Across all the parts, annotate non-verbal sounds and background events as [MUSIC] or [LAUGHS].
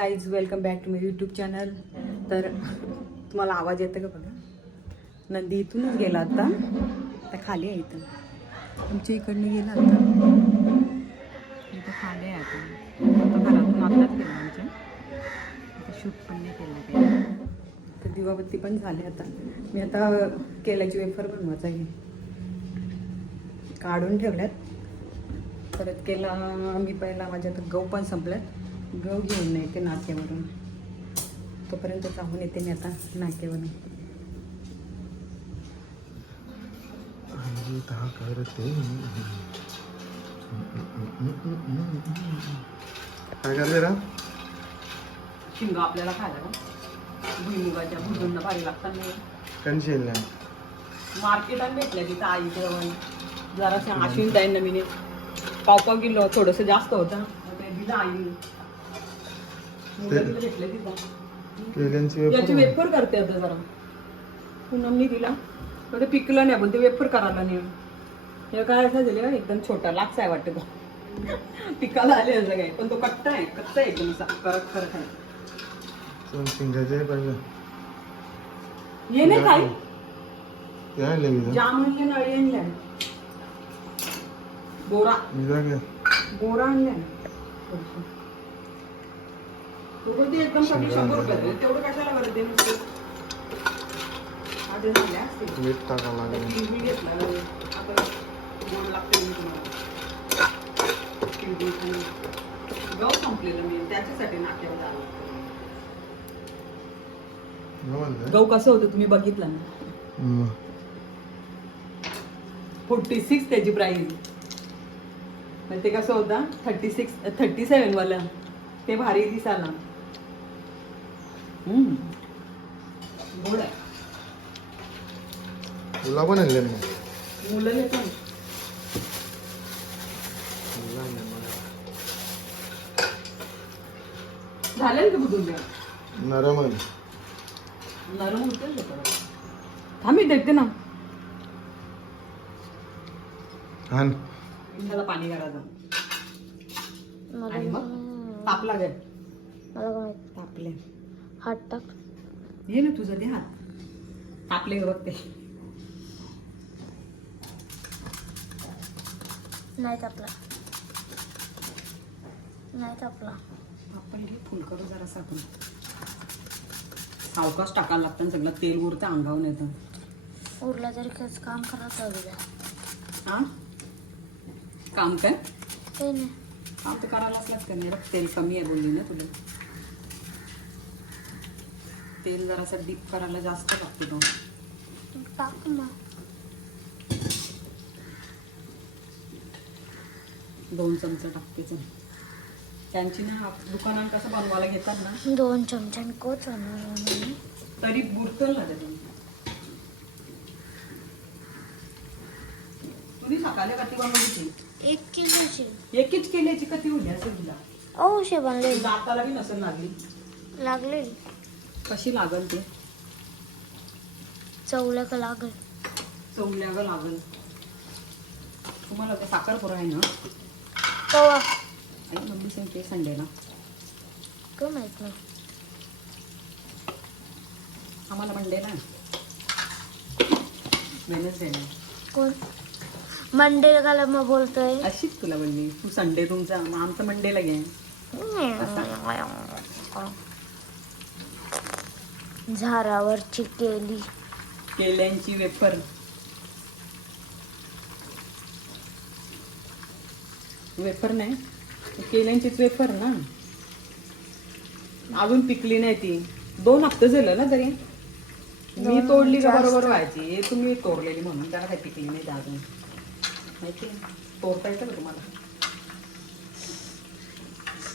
Guys welcome back to my YouTube channel तर तुम्हाला आवाज येतं का बघा? नंदी इथूनच गेला आता. आता खाली आहे इथं. तुमच्या इकडनं गेला आता. इथं खाली आहे आता. आता घरातून आताच गेला आमच्या. आता शूट पण नाही केलं काही तर दिवाबत्ती पण झाली आता. मी आता केल्याची वेफर बनवायचं आहे. काढून ठेवल्यात. परत केला मी पहिला माझ्या आता गहू पण संपल्यात. गहू घेऊन येते नाक्यावरून. तोपर्यंत जाऊन येते मी आता नाक्यावरून. काय करते रा शिंगा आपल्याला खायला का भुईमुगाच्या भुजूंना भारी लागतात नाही कणशेल ना मार्केटात भेटल्या तिथं आईजवळ जराशा आश्विन जाईन ना मी पाव पाव किलो थोडंसं जास्त होतं. ते दिलं आईने याची वेफर वेफर करते आता जरा. पूनमनी दिला. पण ते पिकलं नाही पण ते वेफर करायला नाही हे काय असं झालं एकदम छोटा लाच आहे वाटतं तो. पिकाला आले असं काय पण तो कट्टा आहे कच्चा आहे एकदम करत करत आहे. शिंगाचे पाहिजे ये नाही जाम आणले नळी आणल्या. बोरा. बोरा आणल्या. तो एकदम सगळी शंभर रुपये. तेवढं कशाला बरं ते नुसतं? आधी झाल्या असतील. मीठ टाकावं लागेल. तिळगुळ घेतला आता गोड लागते मी तुम्हाला. गहू संपलेलं मी. त्याच्यासाठी नाक्यावर गहू कसं होतं तुम्ही बघितलं ना? फोर्टी सिक्स त्याची प्राईस ते कसं होतं? थर्टी सिक्स थर्टी सेवन वाला. ते भारी दिसाला. गोड आहे तुला पण आणले मग. मुलं ना. तुला आणले मला. झालं ना ते बुधून द्या नरम आहे. नरम होते ना परत. थांब मी देते ना. त्याला पाणी करायचं मला आणि मग मला काय? माहीत तापले. हात टाक. हे ना तुझं ते हात. तापले ग बघते नाही तापला. नाही तापला. आपण घे फुल करू जरा साखर सावकाश टाकायला लागतं आणि सगळं तेल उरतं अंगावून येतं. उरला तरी खच काम करत हवी हा? काम काय? ते नाही. काम तर करायलाच लागतं नाही. तेल कमी आहे बोलली ना तुला. तेल जरासं डीप करायला जास्त लागते तो टाक मग दोन चमचे टाकते चल. त्यांची ना दुकानात कसं बनवायला घेतात ना? दोन चमच्याने कोच होणार. तरी बुडतं ना त्यातून तुम्ही सकाळी कधी बनवली एक किलोची. एकच केल्याची कधी होती असं तुला शे बनले दाताला बी नसेल लागली. लागले कशी लागल ते? चवलं का लागल. चवल्या ग लागल. तुम्हाला ते साखरपुरा आहे ना? कवा आई मम्मी सांगते संडेला का माहीत नाही. आम्हाला मंडेला वेनसडेला कोण? मंडे गाला मग बोलतोय. अशीच तुला बोलली. तू संडे तुमचा मग आमचं मंडेला घे. झाडावरची केली केल्यांची वेफर. वेफर नाही? केल्यांचीच वेफर ना? अजून पिकली नाही ती. दोन हप्ते झालं ना तरी. मी तोडली का बरोबर व्हायची? तुम्ही तोडलेली म्हणून. त्याला काही पिकली नाही अजून. माहिती तोडता येतं का तुम्हाला?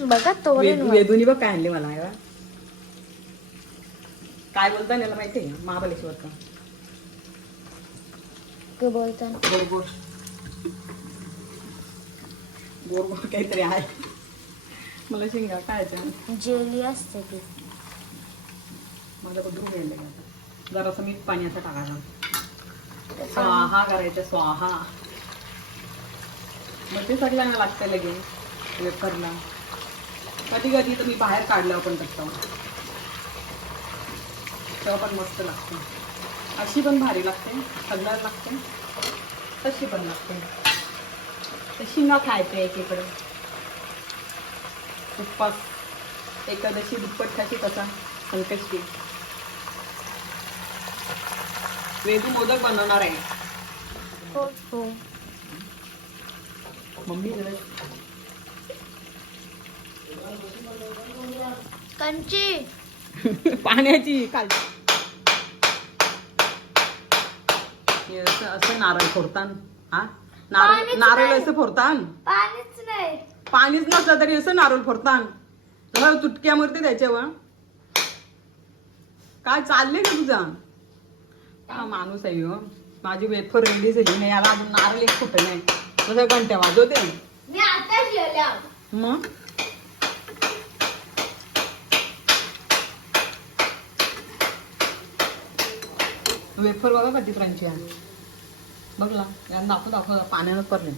बघा वेदू वेदूनी बघ काय आणले मला. काय बोलता याला माहिती आहे महाबळेश्वर का? ते बोलताना गोड गोड. गोड गोड काहीतरी आहे. मला शिंगा काय जेली असते ती. माझं बदलून घ्यायला. जरासं मीठ पाण्याचा टाकायचा स्वाहा करायचं स्वाहा. मग ते सगळ्यांना लागतं लगेच. वेफरला कधी कधी तर मी बाहेर काढल्यावर पण टाकतो तेव्हा पण मस्त लागते. अशी पण भारी लागते. सगळ्यात लागते. तशी पण लागते. तशी न खायचं एकीकडे. उपवास एकादशी दुप्पट खायची कसा संकष्टी. वेगू मोदक बनवणार आहे. हो हो. मम्मी कंची. [LAUGHS] पाण्याची काल हे असं असं नारळ फोडतान. हा? नारळ नारळ. असं फोडतान? पाणीच नाही. पाणीच नसलं तरी असं नारळ फोडतान. तर तुटक्यावरती त्याच्यावर. काय चाललंय का तुझा? हा माणूस आहे हो. माझी वेफर रेडी झाली नाही. याला अजून नारळ एक फुट नाही. तसं घंट्या वाजवते. मी मग? वेफर बघा कधी फ्रांची आहे बघला याला दाखव दाखव पाण्यानं पडले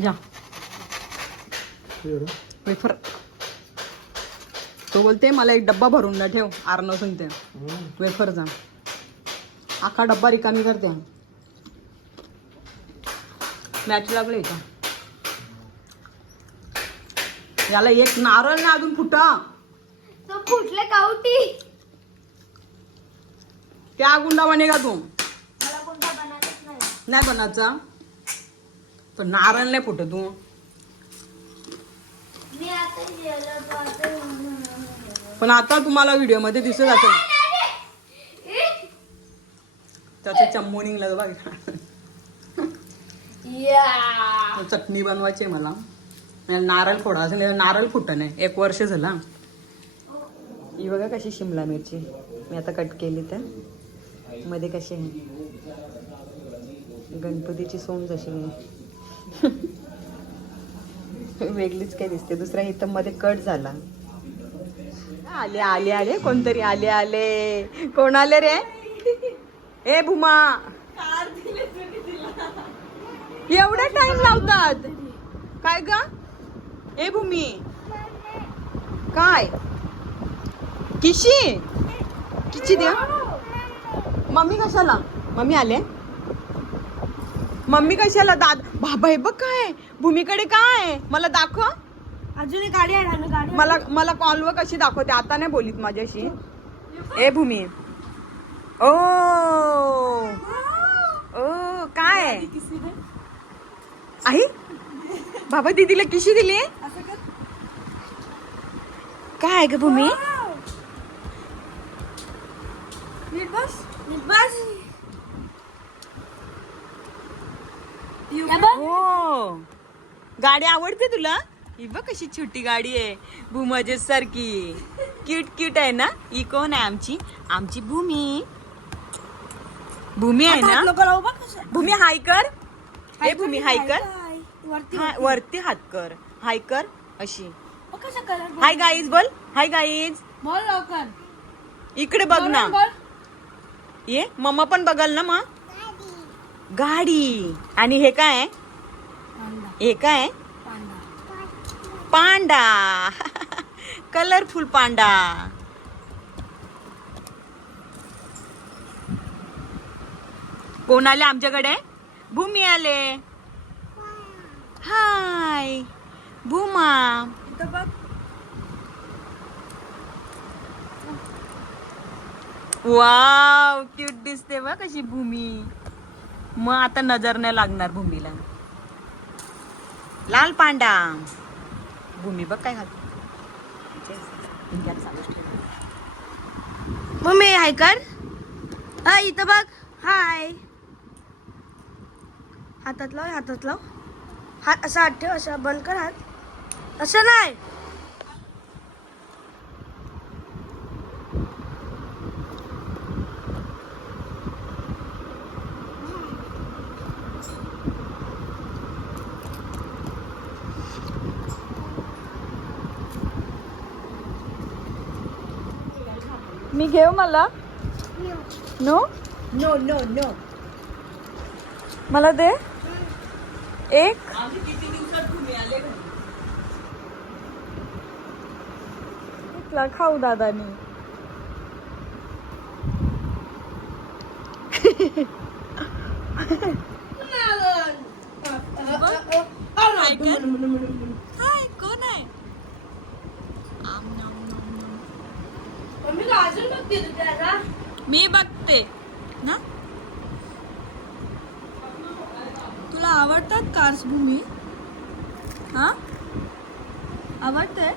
या वेफर तो बोलते मला एक डब्बा भरून ना ठेव आर्नव सांगते वेफरचा अख्खा डब्बा रिकामी करते मॅच लागले का याला एक नारळ ना अजून फुटा. तो फुटले कावटी त्या गुंडावाने का तू. मला कोणता बनायचंच नाही. नाही बनायचा? पण नारळ नाही फुटत तू. मी आता गेलो तो आता पण आता तुम्हाला व्हिडिओमध्ये दिसत असेल. त्याचं चम्मो निघलं बघा. या. चटणी बनवायची मला. म्हणजे नारळ फोडा. असं नाही नारळ फुटं नाही एक वर्ष झाला. ही बघा कशी शिमला मिरची. मी आता कट केली तर. मध्ये कशी आहे. गणपतीची सोंग जशी आहे. [LAUGHS] वेगळीच काय दिसते. दुसऱ्या इथं मध्ये कट झाला. आले आले आले. कोणतरी आले आले. कोण आले रे? ए भूमा. एवढा टाइम लावतात. काय ग? ए भूमी. काय? किशी? किची द्या मम्मी कशाला? मम्मी आले? मम्मी कशाला दाद बाबा हे बघ काय? भूमीकडे काय? मला दाखव. अजून एक गाडी आहे ना गाडी मला मला कॉलवर कशी दाखवते? आता नाही बोलीत माझ्याशी. ए भूमी. ओ. ओ काय? आई? बाबा दीदीला किशी दिली? काय ग भूमी? बस बस या बघ. हो. गाडी आवडते तुला? ही बघ कशी छोटी गाडी आहे भूमजेस सारखी क्यूट क्यूट आहे ना? ही कोण आहे आमची? आमची भूमी. भूमी आहे ना. भूमी हाय कर. भूमी हाय कर. वरती वरती हात कर. हाय कर. अशी. कसं कलर बोल. हाय गाईज बोल. हाय गाईज बोल लवकर. इकडे बघ ना. बोल. ये मम्मा पण बघाल ना मग. गाडी. आणि हे काय? आहे? पांडा हे काय? आहे? पांडा कलरफुल पांडा कोण आले आमच्याकडे? भूमी आले. हाय भूमा. इथं बघ. वाव क्यूट दिसते बघ कशी भूमी. मग आता नजर नाही लागणार भूमीला. लाल पांडा. भूमी बघ काय घाल मम्मी हाय कर. हा इथं बघ. हाय हातात लाव हातात लाव. हात असा हात ठेव असा बंद कर हात. असं नाही. मी घेऊ मला? नो? No no no. मला दे. एक आम्ही किती दिवसात तुम्ही आले घेतला खाऊ दादानी. हाय कोण आहे मी बघते. ना? तुला आवडतात कार्स भूमी हा? आवडतंय?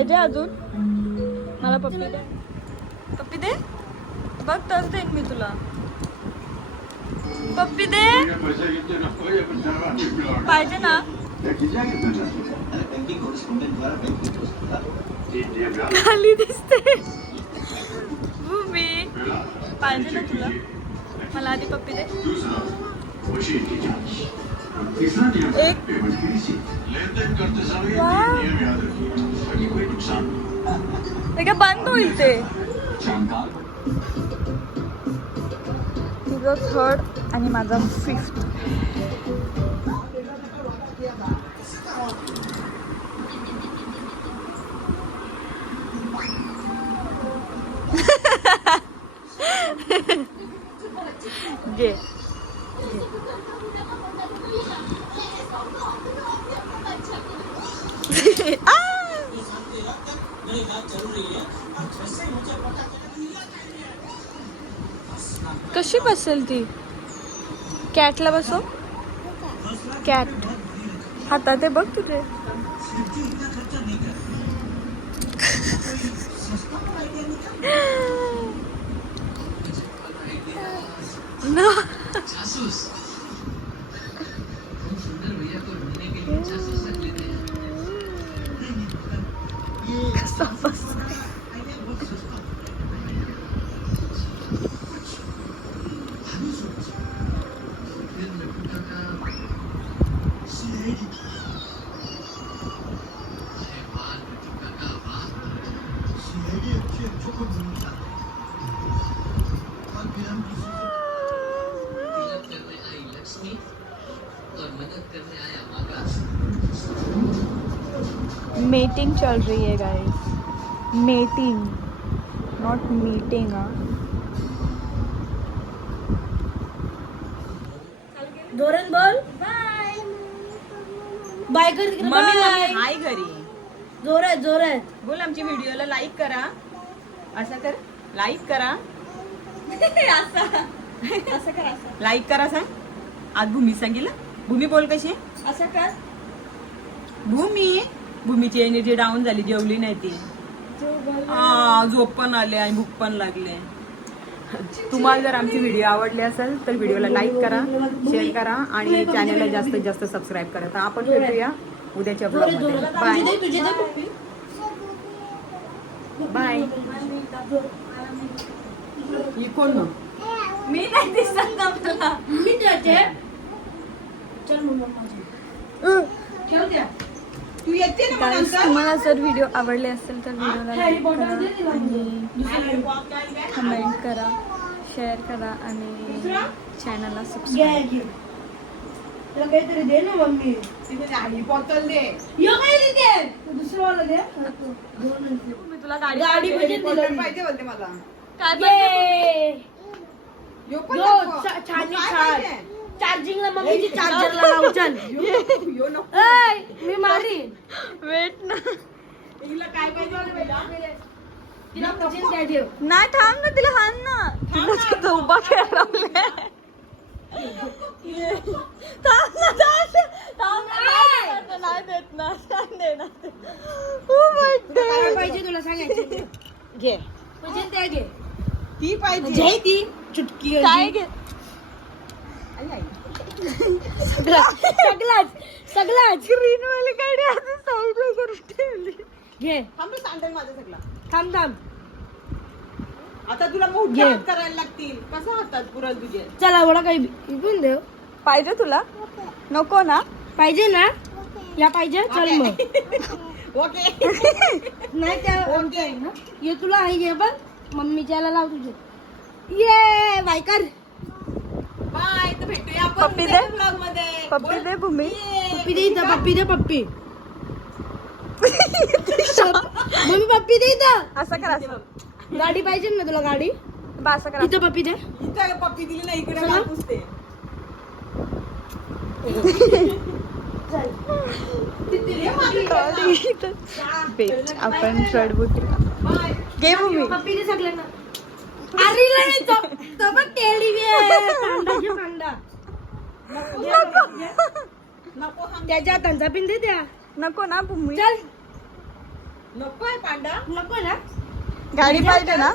पाहिजे अजून. मला पप्पी दे. पप्पी दे? बघ तर देईन मी तुला. पप्पी दे. पाहिजे ना. खाली दिसते. भूमी पाहिजे ना तुला. मला आधी पप्पी दे. एक ते काय बंद होईल ते. तुझं थर्ड आणि माझा फिफ्थ [LAUGHS] घे. [LAUGHS] कशी बसेल ती? कॅटला बसव? कॅट हातात आहे बघ तुझे [LAUGHS] 있어서 मेटिंग चल रही है गाइस मेटिंग नॉट मीटिंग हाँ. धोरण बोल. बाय कर तिकडे. मम्मी बाय मम्मी हाय घरी. जोरात जोरात. बोल आमच्या व्हिडिओला लाईक करा. असं कर. लाईक करा. [LAUGHS] असं. असं कर असं. लाईक करा सांग आज भूमी सांगितलं. भूमी बोल कशी? असं कर. भूमी. भूमीची एनर्जी डाऊन झाली जेवली नाही ती. आ, झोप पण आले आणि भूक पण लागले. तुम्हाला जर आमची व्हिडिओ आवडली असेल तर व्हिडिओला लाईक करा शेअर करा आणि चॅनलला जास्तीत जास्त सबस्क्राईब करा. तर आपण भेटूया उद्याच्या ब्लॉगमध्ये बाय. बाय ही कोण मी नाही दिसत मी तू येते ना मग Guys, नंतर? तुम्हाला जर व्हिडिओ आवडले असेल तर व्हिडिओला लाईक करा. आणि कमेंट करा शेअर करा आणि चॅनलला सबस्क्राईब तुला काहीतरी दे ना मम्मी तिथे आई बॉटल दे यो काही दे दुसरं वाला दे दोन दे. मी तुला गाडी गाडी बॉटल दिली. पाहिजे बोलते मला काय पाहिजे? ये. यो पण यो, नको. चा- छान काय छान पाहिजे? चार्जिंगला मम्मीची चार्जरला लाव चल. ऐ, मी मारीन वेट ना. हिला काय पाहिजे? तिला द्या नाही थांब ना तिला हाण ना. तिला तिथं उभा खेळायला लावलंय. थांब ना, थांब ना, थांब ना, नाही देत ना नाही देणार Oh my काय God. पाहिजे तुला सांगायचं? घे. ती पाहिजे. ती चुटकी काय घे. सगळाच. सगळाच. ग्रीन वाली गाडी आधी साईडला करून ठेवली. घे. थांब सांडेल माझा सगळा थांब थांब. आता तुला. मोठे हात करायला लागतील. कसं हातात पुरण तुझे? चला एवढा काही विकून देव पाहिजे तुला? नको ना? पाहिजे ना? या पाहिजे चल मग. [LAUGHS] ओके. नाही त्या ना ये तुला आहे घे बघ. मम्मीच्याला लाव तुझे. ये बायकर. बाय. तर भेटूया आपण पप्पी दे. ब्लॉगमध्ये पप्पी दे भूमी. पप्पी दे इथं पप्पी दे पप्पी. मम्मी पप्पी दे इथं. असं कर असं. गाडी पाहिजे ना तुला गाडी? बा असं कर इथं पप्पी दे. इथं पप्पी दिली ना इकडे चला. बेच [LAUGHS] आपण शर्ट बुटी बाय. घे भूमी. पप्पी दे सगळ्यांना. तो. तो पांडा नको हा त्याच्या हातांचा पिन दे द्या. नको ना भूमी चल. नको आहे पांडा नको ना. गाडी पाहिजे ना.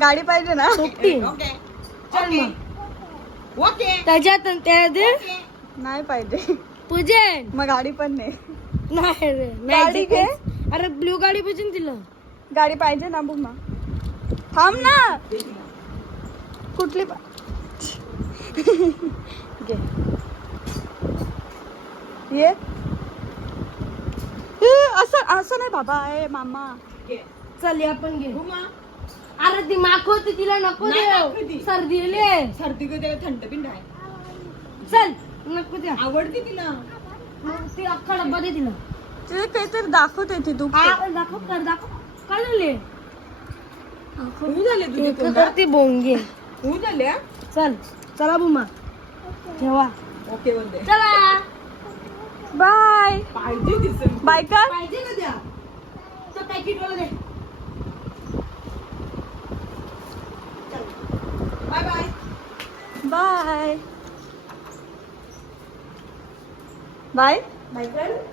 गाडी पाहिजे ना. [LAUGHS] ओके. चल ओके मग. ओके. त्याच्या हातां त्या दे. ओके. नाही पाहिजे. पूजन. मग गाडी पण नाही. नाही रे गाडी घे. अरे ब्ल्यू गाडी पूजन तिला. गाडी पाहिजे ना भूमा थांब ना. कुठली घे. ये. असं असं नाही बाबा ए मामा. चल या पण घे. घुमा. अरे ती माखवती तिला नको नाही माखवती. सर्दी ले सर्दी कधी थंड पिंड आहे. चल नको द्या आवडते तिला. ती अख्खा डब्बा दे तिला. तुझे काहीतरी दाखवते ती तू. आ, दाखव कर दाखव. काय झाले होऊ झाले तुझे इतकं तोंडात? करते बोंगे. झाले हा? चल चला बुमा. ठेवा. ओके बोलते चला. बाय. पाहिजे दिसेल बाय कर. पाहिजे ना द्या. तो पॅकेट वाला दे बाय बाय. बाय. बाय.